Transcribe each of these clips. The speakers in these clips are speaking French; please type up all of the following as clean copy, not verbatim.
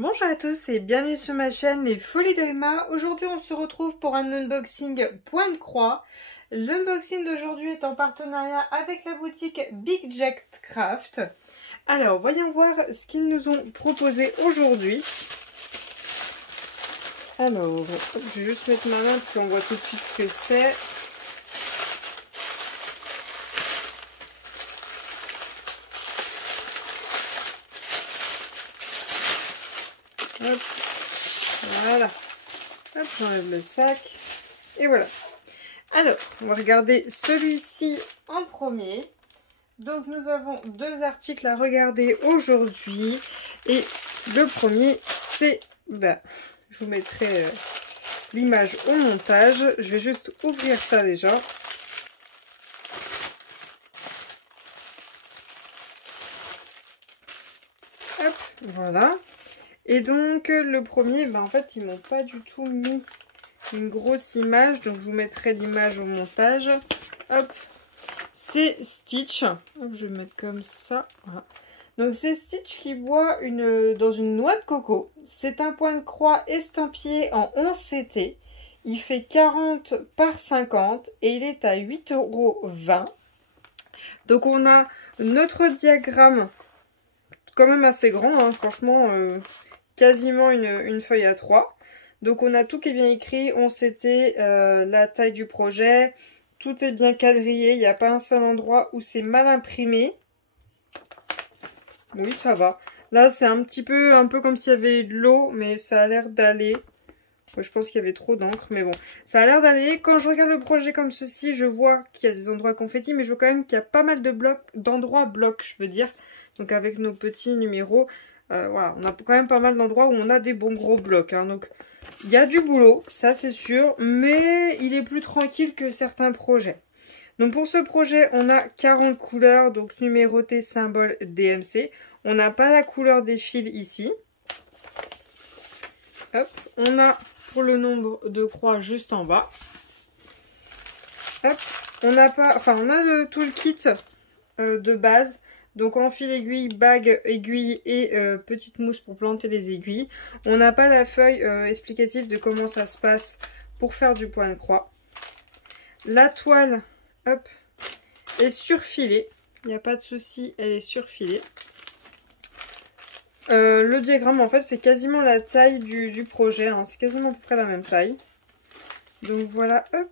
Bonjour à tous et bienvenue sur ma chaîne Les Folies de Emma. Aujourd'hui on se retrouve pour un unboxing point de croix. L'unboxing d'aujourd'hui est en partenariat avec la boutique Big Jack Craft. Alors voyons voir ce qu'ils nous ont proposé aujourd'hui. Alors, je vais juste mettre ma main parce qu'on voit tout de suite ce que c'est. Hop, voilà. Hop, j'enlève le sac. Et voilà. Alors, on va regarder celui-ci en premier. Donc, nous avons deux articles à regarder aujourd'hui. Et le premier, c'est... je vous mettrai l'image au montage. Je vais juste ouvrir ça déjà. Hop, voilà. Et donc, le premier, en fait, ils m'ont pas du tout mis une grosse image. Donc, je vous mettrai l'image au montage. Hop, c'est Stitch. Hop, je vais mettre comme ça. Voilà. Donc, c'est Stitch qui boit dans une noix de coco. C'est un point de croix estampillé en 11 CT. Il fait 40 par 50 et il est à 8,20 €. Donc, on a notre diagramme quand même assez grand, hein, franchement... quasiment une feuille A3. Donc on a tout qui est bien écrit, on s'était la taille du projet, tout est bien quadrillé, il n'y a pas un seul endroit où c'est mal imprimé. Oui, ça va. Là c'est un peu comme s'il y avait de l'eau, mais ça a l'air d'aller. Je pense qu'il y avait trop d'encre, mais bon, ça a l'air d'aller. Quand je regarde le projet comme ceci, je vois qu'il y a des endroits confettis, mais je vois quand même qu'il y a pas mal d'endroits blocs, je veux dire. Donc avec nos petits numéros, voilà, on a quand même pas mal d'endroits où on a des bons gros blocs. Hein. Donc il y a du boulot, ça c'est sûr, mais il est plus tranquille que certains projets. Donc pour ce projet, on a 40 couleurs, donc numéroté symbole DMC. On n'a pas la couleur des fils ici. Hop, on a pour le nombre de croix juste en bas. Hop, on a tout le kit de base. Donc en fil aiguille, bague, aiguille et petite mousse pour planter les aiguilles. On n'a pas la feuille explicative de comment ça se passe pour faire du point de croix. La toile, hop, est surfilée. Il n'y a pas de souci, elle est surfilée. Le diagramme en fait fait quasiment la taille du projet, hein. C'est quasiment à peu près la même taille. Donc voilà, hop,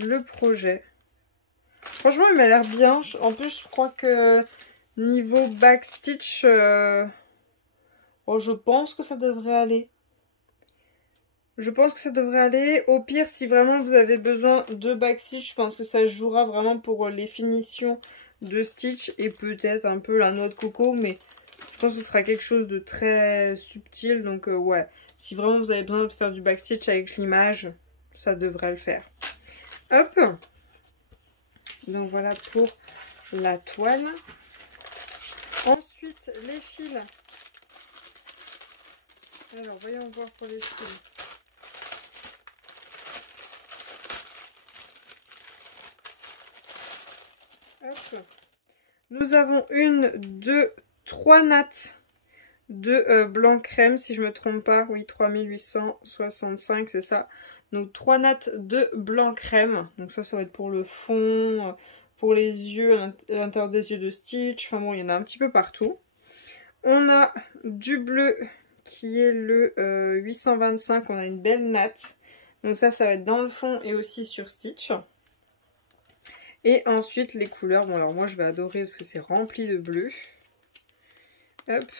le projet. Franchement il m'a l'air bien. En plus je crois que niveau backstitch, je pense que ça devrait aller. Je pense que ça devrait aller. Au pire, si vraiment vous avez besoin de backstitch, je pense que ça jouera vraiment pour les finitions de Stitch et peut-être un peu la noix de coco, mais je pense que ce sera quelque chose de très subtil. Donc ouais, si vraiment vous avez besoin de faire du backstitch avec l'image, ça devrait le faire. Hop. Donc voilà pour la toile. Ensuite, les fils. Alors, voyons voir pour les fils. Hop. Nous avons 1, 2, 3 nattes de blanc crème, si je ne me trompe pas. Oui, 3865, c'est ça. Donc 3 nattes de blanc crème. Donc ça va être pour le fond, pour les yeux, à l'intérieur des yeux de Stitch. Enfin bon, il y en a un petit peu partout. On a du bleu qui est le 825. On a une belle natte. Donc ça va être dans le fond et aussi sur Stitch. Et ensuite les couleurs. Bon alors moi je vais adorer parce que c'est rempli de bleu. Hop.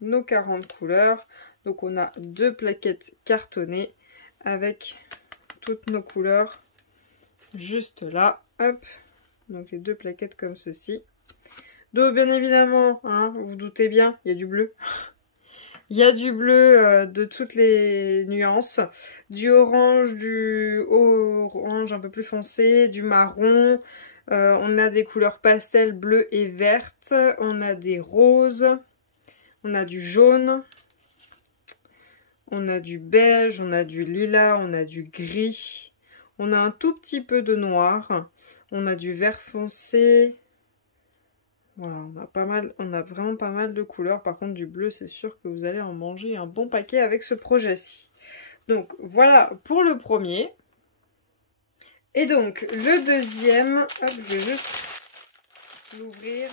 Nos 40 couleurs. Donc on a 2 plaquettes cartonnées avec toutes nos couleurs juste là. Hop. Donc les 2 plaquettes comme ceci. Donc bien évidemment, hein, vous vous doutez bien, il y a du bleu. Il y a du bleu de toutes les nuances. Du orange un peu plus foncé, du marron. On a des couleurs pastel bleues et vertes. On a des roses. On a du jaune. On a du beige. On a du lilas. On a du gris. On a un tout petit peu de noir. On a du vert foncé. Voilà, on a vraiment pas mal de couleurs. Par contre, du bleu, c'est sûr que vous allez en manger un bon paquet avec ce projet-ci. Donc, voilà pour le premier. Et donc, le deuxième, hop, je vais juste l'ouvrir.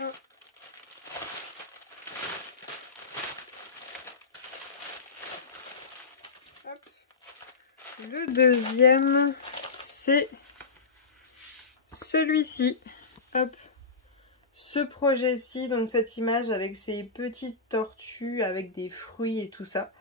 Le deuxième, c'est celui-ci. Hop. Ce projet-ci, donc cette image avec ces petites tortues, avec des fruits et tout ça.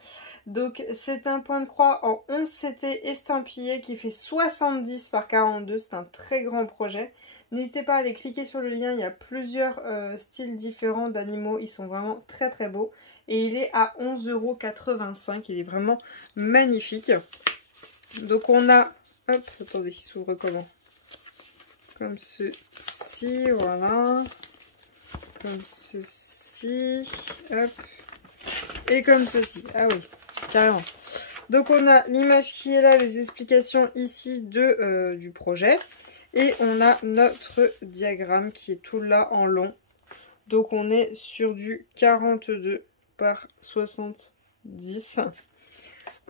Donc c'est un point de croix en 11 CT estampillé qui fait 70 par 42. C'est un très grand projet. N'hésitez pas à aller cliquer sur le lien. Il y a plusieurs styles différents d'animaux. Ils sont vraiment très très beaux. Et il est à 11,85 €. Il est vraiment magnifique. Donc on a... Hop, attendez, il s'ouvre comment? Comme ceci, voilà. Comme ceci, hop. Et comme ceci. Ah oui, carrément. Donc on a l'image qui est là, les explications ici du projet. Et on a notre diagramme qui est tout là en long. Donc on est sur du 42 par 70.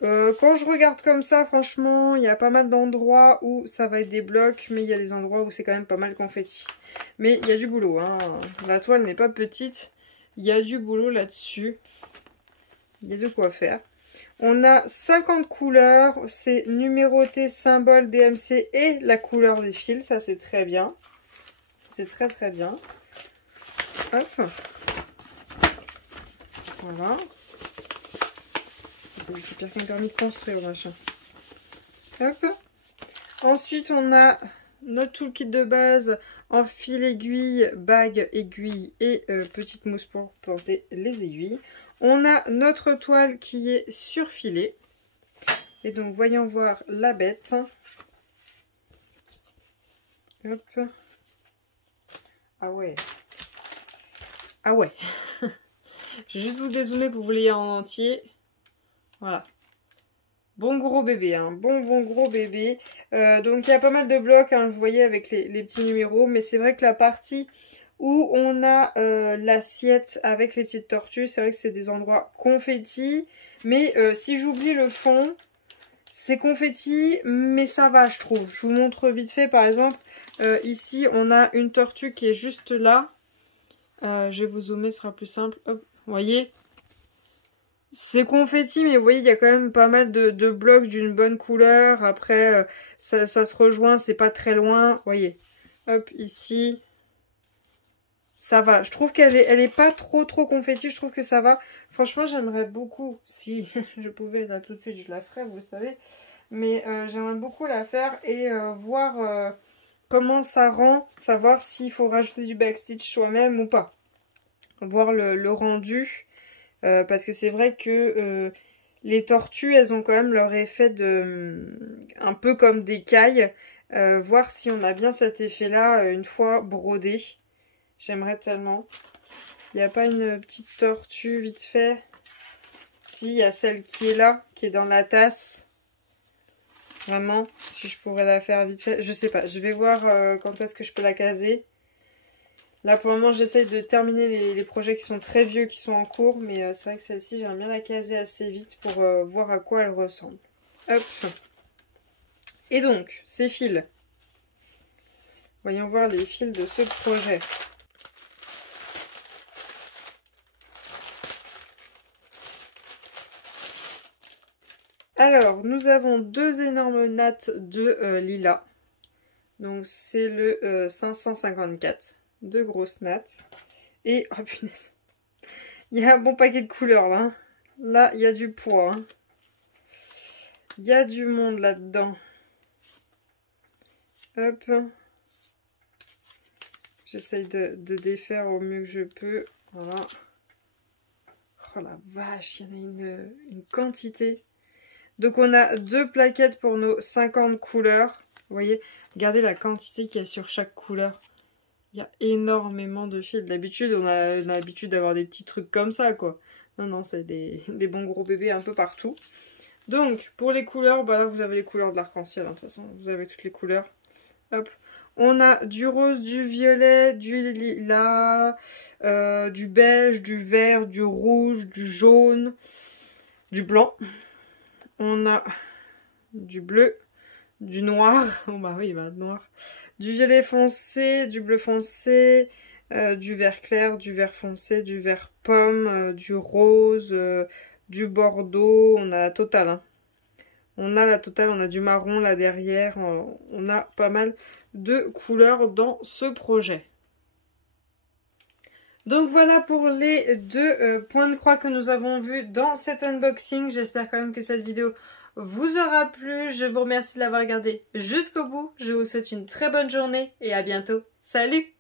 Quand je regarde comme ça, franchement, il y a pas mal d'endroits où ça va être des blocs, mais il y a des endroits où c'est quand même pas mal confetti. Mais il y a du boulot, hein. La toile n'est pas petite, il y a du boulot là-dessus. Il y a de quoi faire. On a 50 couleurs, c'est numéroté, symbole, DMC et la couleur des fils, ça c'est très bien. C'est très très bien. Hop. Voilà. C'est pire qu'un permis de construire, machin. Hop. Ensuite, on a notre toolkit de base en fil aiguille, bague, aiguille et petite mousse pour planter les aiguilles. On a notre toile qui est surfilée. Et donc, voyons voir la bête. Hop. Ah ouais. Ah ouais. Je vais juste vous dézoomer pour vous l'ayez en entier. Voilà. Bon gros bébé, hein. Bon gros bébé. Donc il y a pas mal de blocs, hein, vous voyez, avec les petits numéros. Mais c'est vrai que la partie où on a l'assiette avec les petites tortues, c'est vrai que c'est des endroits confetti. Mais si j'oublie le fond, c'est confetti, mais ça va, je trouve. Je vous montre vite fait, par exemple. Ici, on a une tortue qui est juste là. Je vais vous zoomer, ce sera plus simple. Hop, vous voyez ? C'est confetti, mais vous voyez, il y a quand même pas mal de blocs d'une bonne couleur. Après, ça se rejoint, c'est pas très loin. Vous voyez, hop, ici, ça va. Je trouve qu'elle est pas trop confetti, je trouve que ça va. Franchement, j'aimerais beaucoup, si je pouvais là tout de suite, je la ferais, vous le savez. Mais j'aimerais beaucoup la faire et voir comment ça rend, savoir s'il faut rajouter du backstitch soi-même ou pas. Voir le rendu. Parce que c'est vrai que les tortues, elles ont quand même leur effet un peu comme des cailles. Voir si on a bien cet effet-là une fois brodé. J'aimerais tellement. Il n'y a pas une petite tortue vite fait? Si, il y a celle qui est là, qui est dans la tasse. Vraiment, si je pourrais la faire vite fait. Je sais pas, je vais voir quand est-ce que je peux la caser. Là, pour le moment, j'essaye de terminer les projets qui sont très vieux, qui sont en cours. Mais c'est vrai que celle-ci, j'aimerais bien la caser assez vite pour voir à quoi elle ressemble. Hop. Et donc, ces fils. Voyons voir les fils de ce projet. Alors, nous avons deux énormes nattes de lilas. Donc, c'est le 554. Deux grosses nattes. Et, oh punaise, il y a un bon paquet de couleurs là. Là, il y a du poids. Hein. Il y a du monde là-dedans. Hop. J'essaye de défaire au mieux que je peux. Voilà. Oh la vache, il y en a une quantité. Donc on a deux plaquettes pour nos 50 couleurs. Vous voyez, regardez la quantité qu'il y a sur chaque couleur. Il y a énormément de fils. D'habitude, on a l'habitude d'avoir des petits trucs comme ça, quoi. Non, non, c'est des bons gros bébés un peu partout. Donc, pour les couleurs, bah là, vous avez les couleurs de l'arc-en-ciel. Hein, de toute façon, vous avez toutes les couleurs. Hop. On a du rose, du violet, du lilas, du beige, du vert, du rouge, du jaune, du blanc. On a du bleu, du noir, oh bah oui, bah noir, du violet foncé, du bleu foncé, du vert clair, du vert foncé, du vert pomme, du rose, du bordeaux, on a la totale, hein. On a la totale, on a du marron là derrière, on a pas mal de couleurs dans ce projet. Donc voilà pour les deux points de croix que nous avons vus dans cet unboxing. J'espère quand même que cette vidéo vous aura plu. Je vous remercie de l'avoir regardé jusqu'au bout. Je vous souhaite une très bonne journée et à bientôt. Salut!